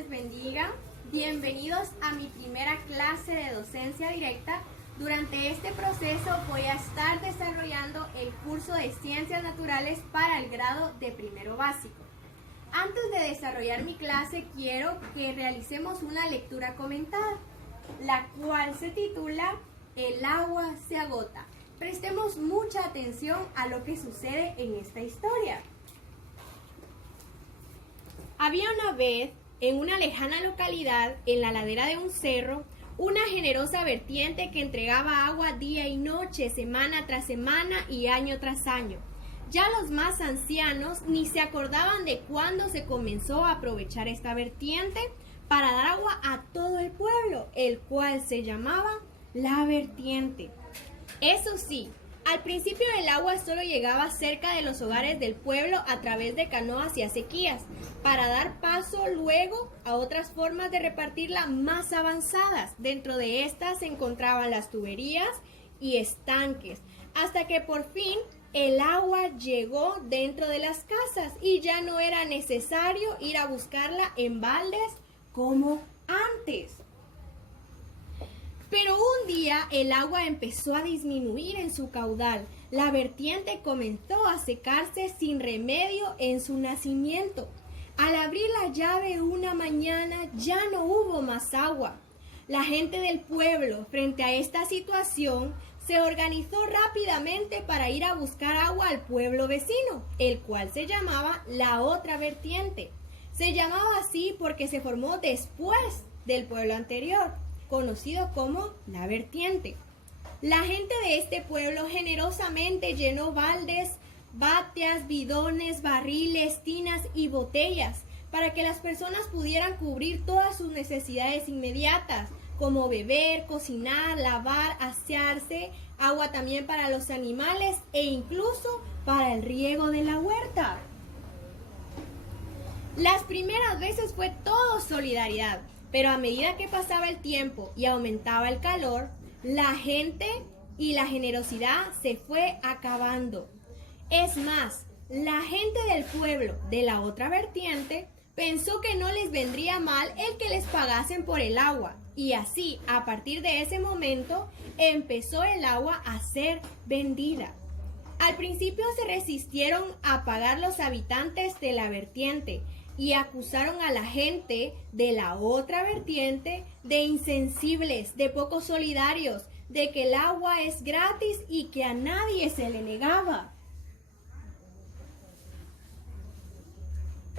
les bendiga. Bienvenidos a mi primera clase de docencia directa. Durante este proceso voy a estar desarrollando el curso de Ciencias Naturales para el grado de primero básico. Antes de desarrollar mi clase, quiero que realicemos una lectura comentada, la cual se titula El agua se agota. Prestemos mucha atención a lo que sucede en esta historia. Había una vez, en una lejana localidad, en la ladera de un cerro, una generosa vertiente que entregaba agua día y noche, semana tras semana y año tras año. Ya los más ancianos ni se acordaban de cuándo se comenzó a aprovechar esta vertiente para dar agua a todo el pueblo, el cual se llamaba la vertiente. Eso sí, al principio el agua solo llegaba cerca de los hogares del pueblo a través de canoas y acequias, para dar paso luego a otras formas de repartirla más avanzadas. Dentro de estas se encontraban las tuberías y estanques, hasta que por fin el agua llegó dentro de las casas y ya no era necesario ir a buscarla en baldes como antes. Pero un día el agua empezó a disminuir en su caudal. La vertiente comenzó a secarse sin remedio en su nacimiento. Al abrir la llave una mañana ya no hubo más agua. La gente del pueblo, frente a esta situación, se organizó rápidamente para ir a buscar agua al pueblo vecino, el cual se llamaba la otra vertiente. Se llamaba así porque se formó después del pueblo anterior, conocido como la vertiente. La gente de este pueblo generosamente llenó baldes, batias, bidones, barriles, tinas y botellas para que las personas pudieran cubrir todas sus necesidades inmediatas, como beber, cocinar, lavar, asearse, agua también para los animales e incluso para el riego de la huerta. Las primeras veces fue todo solidaridad, pero a medida que pasaba el tiempo y aumentaba el calor, la gente y la generosidad se fue acabando. Es más, la gente del pueblo de la otra vertiente pensó que no les vendría mal el que les pagasen por el agua, y así, a partir de ese momento, empezó el agua a ser vendida. Al principio se resistieron a pagar los habitantes de la vertiente y acusaron a la gente de la otra vertiente de insensibles, de poco solidarios, de que el agua es gratis y que a nadie se le negaba.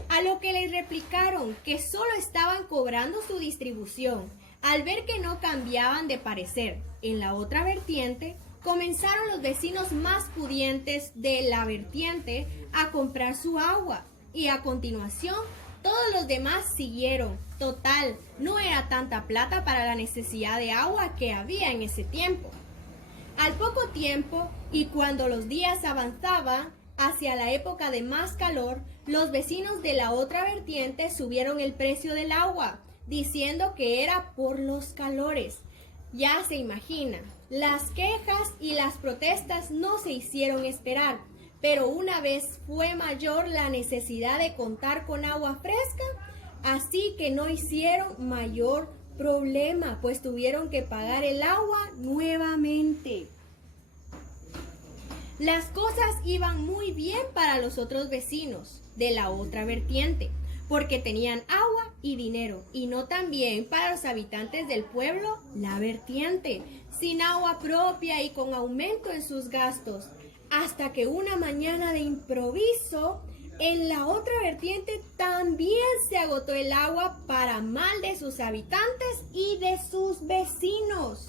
A lo que les replicaron que solo estaban cobrando su distribución. Al ver que no cambiaban de parecer en la otra vertiente, comenzaron los vecinos más pudientes de la vertiente a comprar su agua. Y a continuación, todos los demás siguieron. Total, no era tanta plata para la necesidad de agua que había en ese tiempo. Al poco tiempo, y cuando los días avanzaban hacia la época de más calor, los vecinos de la otra vertiente subieron el precio del agua, diciendo que era por los calores. Ya se imaginan, las quejas y las protestas no se hicieron esperar. Pero una vez fue mayor la necesidad de contar con agua fresca, así que no hicieron mayor problema, pues tuvieron que pagar el agua nuevamente. Las cosas iban muy bien para los otros vecinos de la otra vertiente, porque tenían agua y dinero, y no tan bien para los habitantes del pueblo, la vertiente, sin agua propia y con aumento en sus gastos. Hasta que una mañana de improviso, en la otra vertiente también se agotó el agua para mal de sus habitantes y de sus vecinos.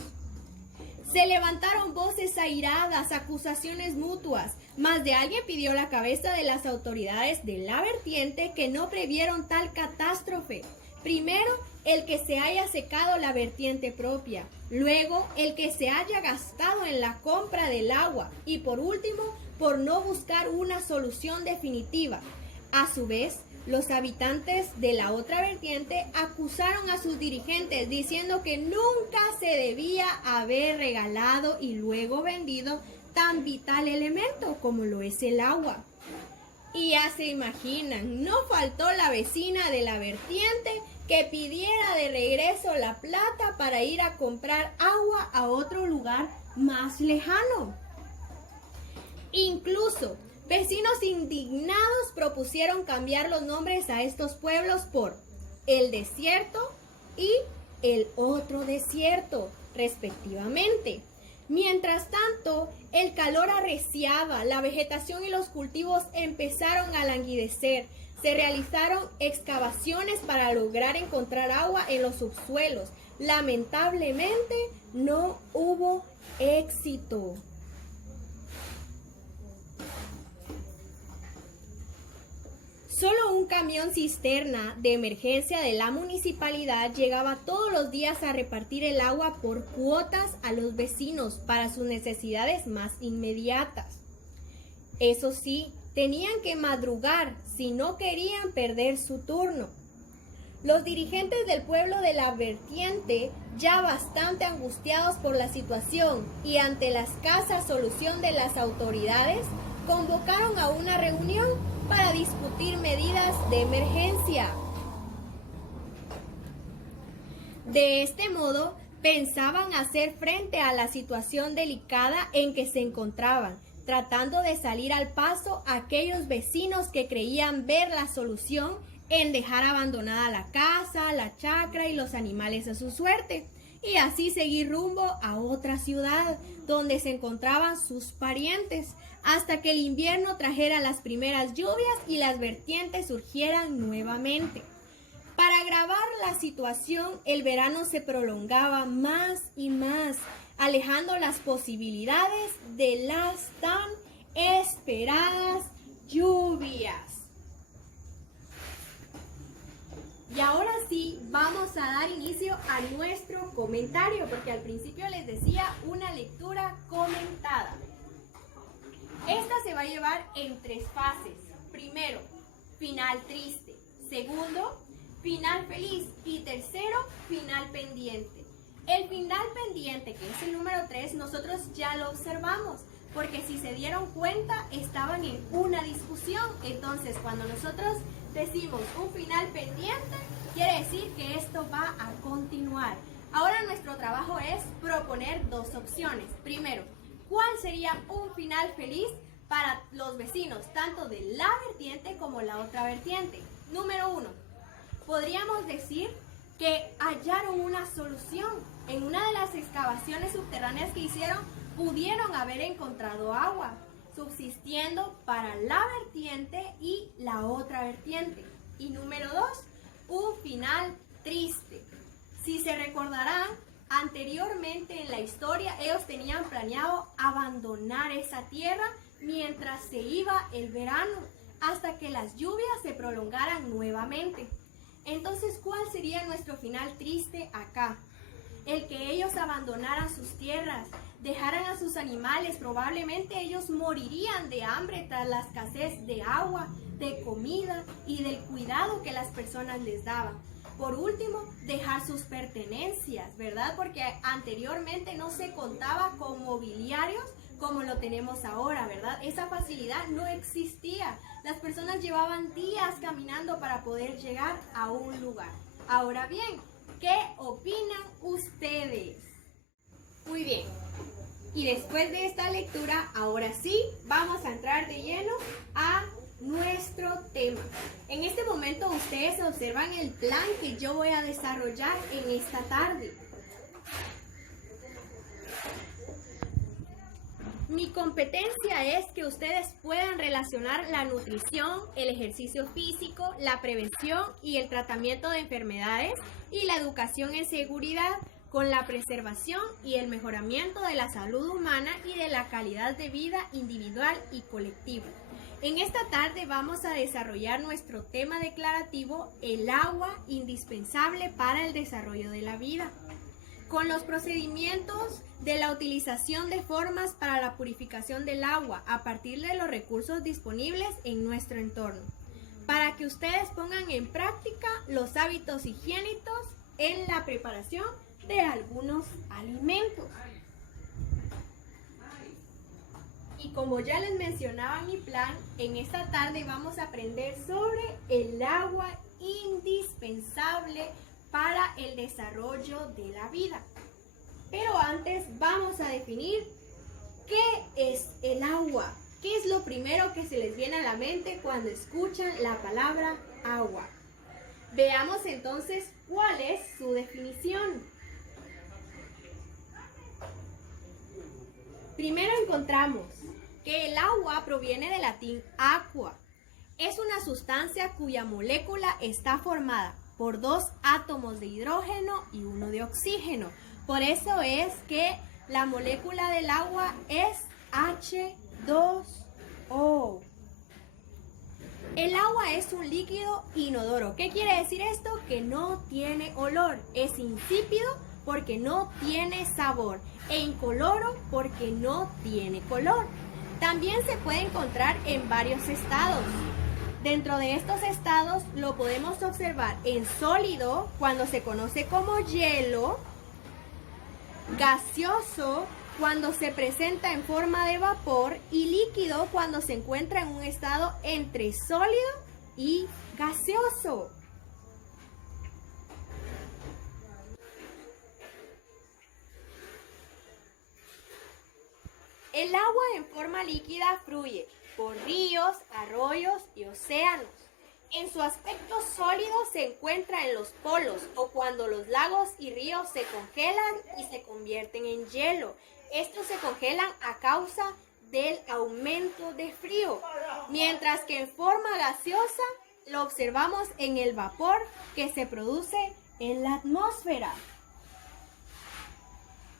Se levantaron voces airadas, acusaciones mutuas. Más de alguien pidió la cabeza de las autoridades de la vertiente que no previeron tal catástrofe. Primero, el que se haya secado la vertiente propia, luego el que se haya gastado en la compra del agua y por último, por no buscar una solución definitiva. A su vez, los habitantes de la otra vertiente acusaron a sus dirigentes diciendo que nunca se debía haber regalado y luego vendido tan vital elemento como lo es el agua. Y ya se imaginan, no faltó la vecina de la vertiente que pidiera de regreso la plata para ir a comprar agua a otro lugar más lejano. Incluso, vecinos indignados propusieron cambiar los nombres a estos pueblos por el desierto y el otro desierto, respectivamente. Mientras tanto, el calor arreciaba, la vegetación y los cultivos empezaron a languidecer. Se realizaron excavaciones para lograr encontrar agua en los subsuelos. Lamentablemente, no hubo éxito. Solo un camión cisterna de emergencia de la municipalidad llegaba todos los días a repartir el agua por cuotas a los vecinos para sus necesidades más inmediatas. Eso sí, tenían que madrugar si no querían perder su turno. Los dirigentes del pueblo de la vertiente, ya bastante angustiados por la situación y ante la escasa solución de las autoridades, convocaron a una reunión para discutir medidas de emergencia. De este modo, pensaban hacer frente a la situación delicada en que se encontraban, tratando de salir al paso a aquellos vecinos que creían ver la solución en dejar abandonada la casa, la chacra y los animales a su suerte, y así seguir rumbo a otra ciudad donde se encontraban sus parientes, hasta que el invierno trajera las primeras lluvias y las vertientes surgieran nuevamente. Para agravar la situación, el verano se prolongaba más y más, alejando las posibilidades de las tan esperadas lluvias. Y ahora sí, vamos a dar inicio a nuestro comentario, porque al principio les decía una lectura comentada. Esta se va a llevar en 3 fases. Primero, final triste. Segundo, final feliz. Y tercero, final pendiente. El final pendiente, que es el número 3, nosotros ya lo observamos, porque si se dieron cuenta, estaban en una discusión. Entonces, cuando nosotros decimos un final pendiente, quiere decir que esto va a continuar. Ahora nuestro trabajo es proponer 2 opciones. Primero, ¿cuál sería un final feliz para los vecinos, tanto de la vertiente como la otra vertiente? Número 1, podríamos decir que hallaron una solución. En una de las excavaciones subterráneas que hicieron, pudieron haber encontrado agua, subsistiendo para la vertiente y la otra vertiente. Y número 2, un final triste. Si se recordarán, anteriormente en la historia ellos tenían planeado abandonar esa tierra mientras se iba el verano, hasta que las lluvias se prolongaran nuevamente. Entonces, ¿cuál sería nuestro final triste acá? El que ellos abandonaran sus tierras, dejaran a sus animales, probablemente ellos morirían de hambre tras la escasez de agua, de comida y del cuidado que las personas les daban. Por último, dejar sus pertenencias, ¿verdad? Porque anteriormente no se contaba con mobiliarios como lo tenemos ahora, ¿verdad? Esa facilidad no existía. Las personas llevaban días caminando para poder llegar a un lugar. Ahora bien, ¿qué opinan ustedes? Muy bien. Y después de esta lectura, ahora sí, vamos a entrar de lleno a nuestro tema. En este momento ustedes observan el plan que yo voy a desarrollar en esta tarde. Mi competencia es que ustedes puedan relacionar la nutrición, el ejercicio físico, la prevención y el tratamiento de enfermedades y la educación en seguridad con la preservación y el mejoramiento de la salud humana y de la calidad de vida individual y colectiva. En esta tarde vamos a desarrollar nuestro tema declarativo, el agua indispensable para el desarrollo de la vida, con los procedimientos de la utilización de formas para la purificación del agua a partir de los recursos disponibles en nuestro entorno, para que ustedes pongan en práctica los hábitos higiénicos en la preparación de algunos alimentos. Y como ya les mencionaba en mi plan, en esta tarde vamos a aprender sobre el agua indispensable para el desarrollo de la vida. Pero antes vamos a definir qué es el agua. ¿Qué es lo primero que se les viene a la mente cuando escuchan la palabra agua? Veamos entonces cuál es su definición. Primero encontramos que el agua proviene del latín aqua. Es una sustancia cuya molécula está formada por 2 átomos de hidrógeno y 1 de oxígeno. Por eso es que la molécula del agua es H2O. El agua es un líquido inodoro. ¿Qué quiere decir esto? Que no tiene olor. Es insípido porque no tiene sabor e incoloro porque no tiene color. También se puede encontrar en varios estados. Dentro de estos estados lo podemos observar en sólido, cuando se conoce como hielo, gaseoso, cuando se presenta en forma de vapor, y líquido, cuando se encuentra en un estado entre sólido y gaseoso. El agua en forma líquida fluye por ríos, arroyos y océanos. En su aspecto sólido se encuentra en los polos o cuando los lagos y ríos se congelan y se convierten en hielo. Estos se congelan a causa del aumento de frío, mientras que en forma gaseosa lo observamos en el vapor que se produce en la atmósfera.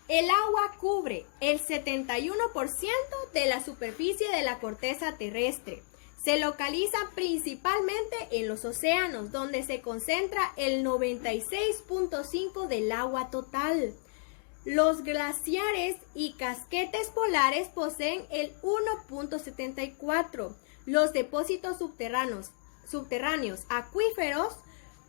El agua cubre el 71% de la superficie de la corteza terrestre. Se localiza principalmente en los océanos, donde se concentra el 96.5% del agua total. Los glaciares y casquetes polares poseen el 1.74%. Los depósitos subterráneos acuíferos,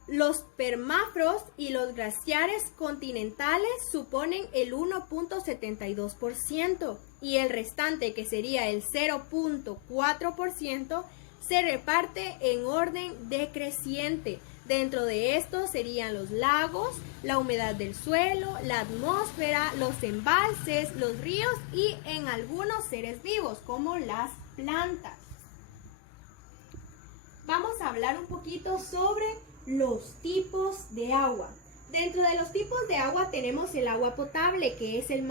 los permafrost y los glaciares continentales suponen el 1.72% y el restante, que sería el 0.4%, se reparte en orden decreciente. Dentro de estos serían los lagos, la humedad del suelo, la atmósfera, los embalses, los ríos y en algunos seres vivos como las plantas. Vamos a hablar un poquito sobre los tipos de agua. Dentro de los tipos de agua tenemos el agua potable, que es la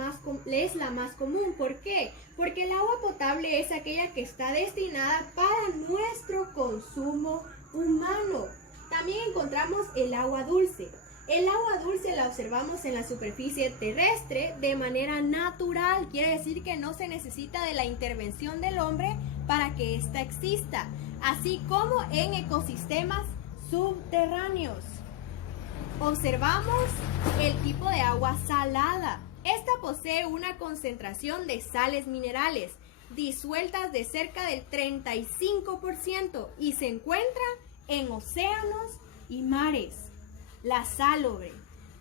más común. ¿Por qué? Porque el agua potable es aquella que está destinada para nuestro consumo humano. También encontramos el agua dulce. El agua dulce la observamos en la superficie terrestre de manera natural. Quiere decir que no se necesita de la intervención del hombre para que ésta exista, así como en ecosistemas subterráneos. Observamos el tipo de agua salada. Esta posee una concentración de sales minerales disueltas de cerca del 35% y se encuentra en océanos y mares. La salobre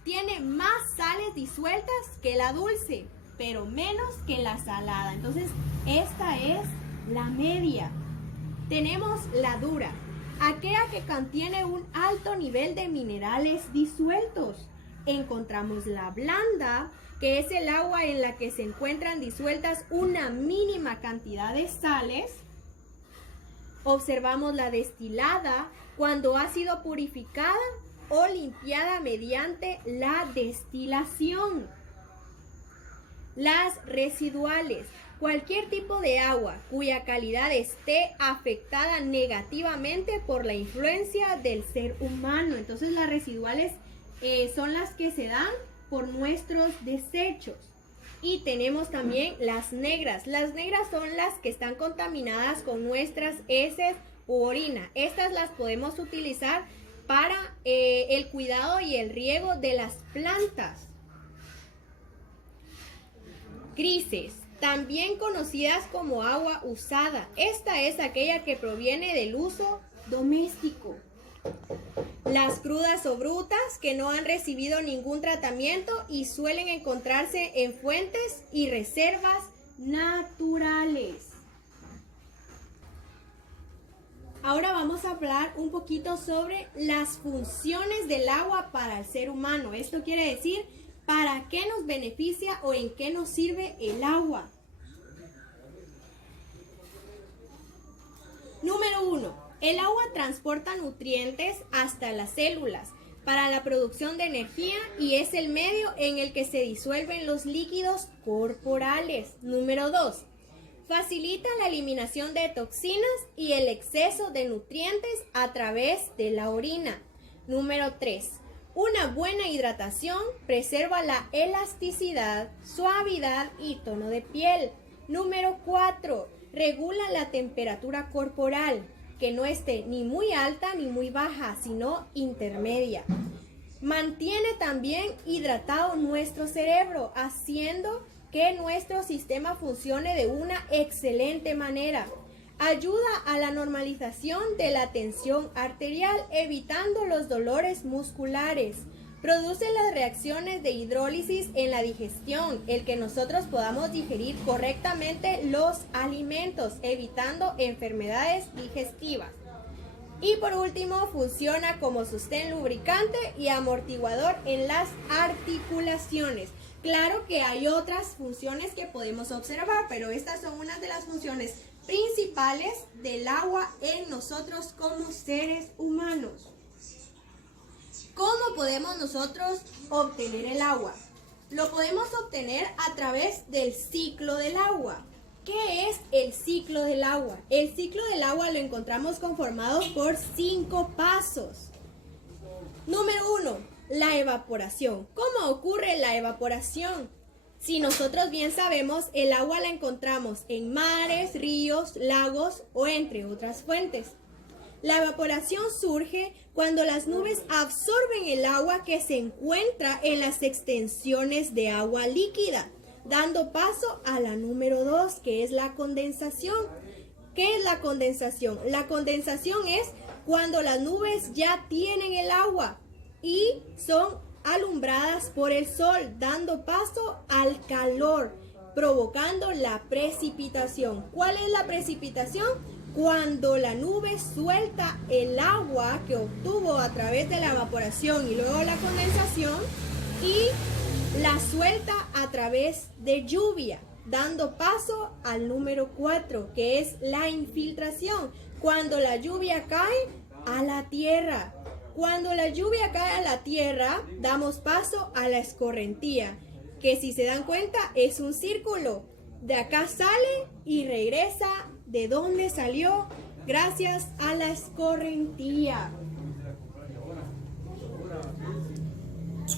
tiene más sales disueltas que la dulce, pero menos que la salada. Entonces, esta es la media. Tenemos la dura, aquella que contiene un alto nivel de minerales disueltos. Encontramos la blanda, que es el agua en la que se encuentran disueltas una mínima cantidad de sales. Observamos la destilada, cuando ha sido purificada o limpiada mediante la destilación. Las residuales, cualquier tipo de agua cuya calidad esté afectada negativamente por la influencia del ser humano. Entonces las residuales son las que se dan por nuestros desechos. Y tenemos también las negras. Las negras son las que están contaminadas con nuestras heces u orina. Estas las podemos utilizar para el cuidado y el riego de las plantas. Grises, también conocidas como agua usada. Esta es aquella que proviene del uso doméstico. Las crudas o brutas, que no han recibido ningún tratamiento y suelen encontrarse en fuentes y reservas naturales. Ahora vamos a hablar un poquito sobre las funciones del agua para el ser humano. Esto quiere decir, ¿para qué nos beneficia o en qué nos sirve el agua? Número 1. El agua transporta nutrientes hasta las células para la producción de energía y es el medio en el que se disuelven los líquidos corporales. Número 2. Facilita la eliminación de toxinas y el exceso de nutrientes a través de la orina. Número 3. Una buena hidratación preserva la elasticidad, suavidad y tono de piel. Número 4. Regula la temperatura corporal, que no esté ni muy alta ni muy baja, sino intermedia. Mantiene también hidratado nuestro cerebro, haciendo que nuestro sistema funcione de una excelente manera. Ayuda a la normalización de la tensión arterial, evitando los dolores musculares. Produce las reacciones de hidrólisis en la digestión, el que nosotros podamos digerir correctamente los alimentos, evitando enfermedades digestivas. Y por último, funciona como sostén lubricante y amortiguador en las articulaciones. Claro que hay otras funciones que podemos observar, pero estas son unas de las funciones principales del agua en nosotros como seres humanos. ¿Cómo podemos nosotros obtener el agua? Lo podemos obtener a través del ciclo del agua. ¿Qué es el ciclo del agua? El ciclo del agua lo encontramos conformado por 5 pasos. Número 1, la evaporación. ¿Cómo ocurre la evaporación? Si nosotros bien sabemos, el agua la encontramos en mares, ríos, lagos o entre otras fuentes. La evaporación surge cuando las nubes absorben el agua que se encuentra en las extensiones de agua líquida, dando paso a la número 2, que es la condensación. ¿Qué es la condensación? La condensación es cuando las nubes ya tienen el agua y son alumbradas por el sol, dando paso al calor, provocando la precipitación. ¿Cuál es la precipitación? Cuando la nube suelta el agua que obtuvo a través de la evaporación y luego la condensación y la suelta a través de lluvia, dando paso al número 4, que es la infiltración, cuando la lluvia cae a la tierra. Cuando la lluvia cae a la tierra, damos paso a la escorrentía, que si se dan cuenta es un círculo. De acá sale y regresa de donde salió gracias a la escorrentía.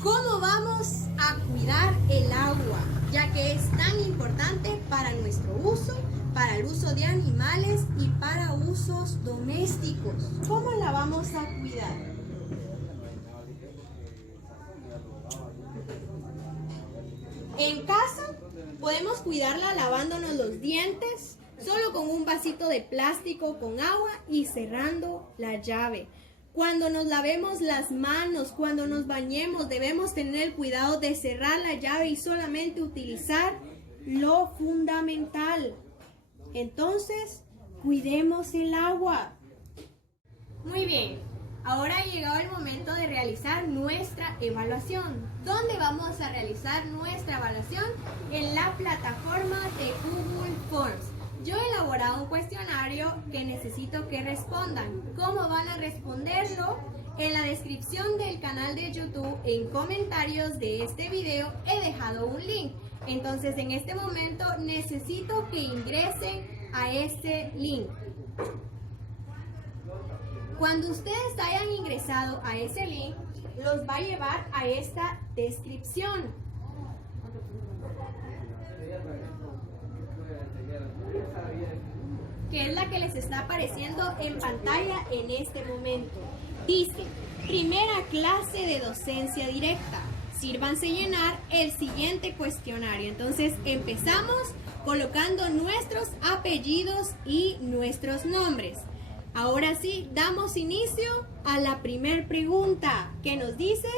¿Cómo vamos a cuidar el agua? Ya que es tan importante para nuestro uso, para el uso de animales y para usos domésticos. ¿Cómo la vamos a cuidar? En casa podemos cuidarla lavándonos los dientes, solo con un vasito de plástico con agua y cerrando la llave. Cuando nos lavemos las manos, cuando nos bañemos, debemos tener el cuidado de cerrar la llave y solamente utilizar lo fundamental. Entonces, cuidemos el agua. Muy bien, ahora ha llegado el momento de realizar nuestra evaluación. ¿Dónde vamos a realizar nuestra evaluación? En la plataforma de Google Forms. Yo he elaborado un cuestionario que necesito que respondan. ¿Cómo van a responderlo? En la descripción del canal de YouTube, en comentarios de este video, he dejado un link. Entonces, en este momento necesito que ingresen a ese link. Cuando ustedes hayan ingresado a ese link, los va a llevar a esta descripción. Que es la que les está apareciendo en pantalla en este momento. Dice, primera clase de docencia directa. Sírvanse llenar el siguiente cuestionario. Entonces empezamos colocando nuestros apellidos y nuestros nombres. Ahora sí, damos inicio a la primera pregunta que nos dicen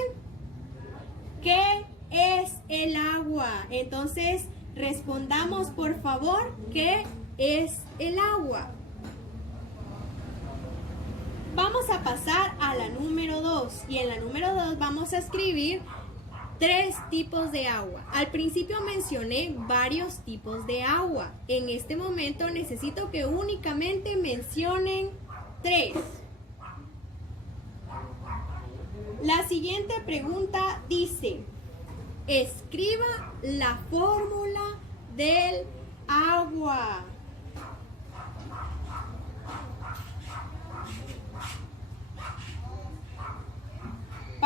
¿qué es el agua? Entonces respondamos por favor ¿qué es el agua? vamos a pasar a la número 2 y en la número 2 vamos a escribir 3 tipos de agua. Al principio mencioné varios tipos de agua. En este momento necesito que únicamente mencionen 3. La siguiente pregunta dice, escriba la fórmula del agua.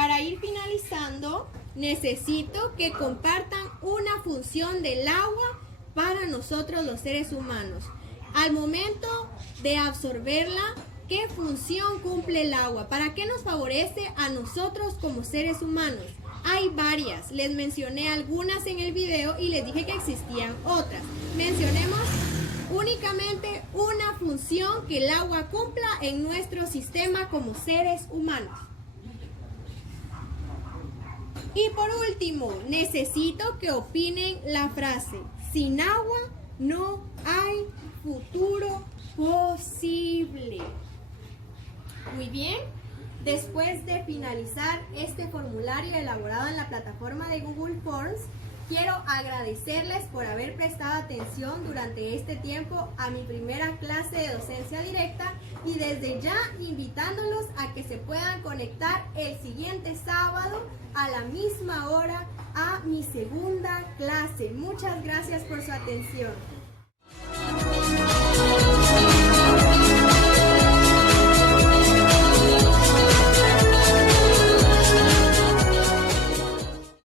Para ir finalizando, necesito que compartan una función del agua para nosotros los seres humanos. Al momento de absorberla, ¿qué función cumple el agua? ¿Para qué nos favorece a nosotros como seres humanos? Hay varias, les mencioné algunas en el video y les dije que existían otras. Mencionemos únicamente una función que el agua cumpla en nuestro sistema como seres humanos. Y por último, necesito que opinen la frase, sin agua no hay futuro posible. Muy bien, después de finalizar este formulario elaborado en la plataforma de Google Forms, quiero agradecerles por haber prestado atención durante este tiempo a mi primera clase de docencia directa y desde ya invitándolos a que se puedan conectar el siguiente sábado a la misma hora a mi segunda clase. Muchas gracias por su atención.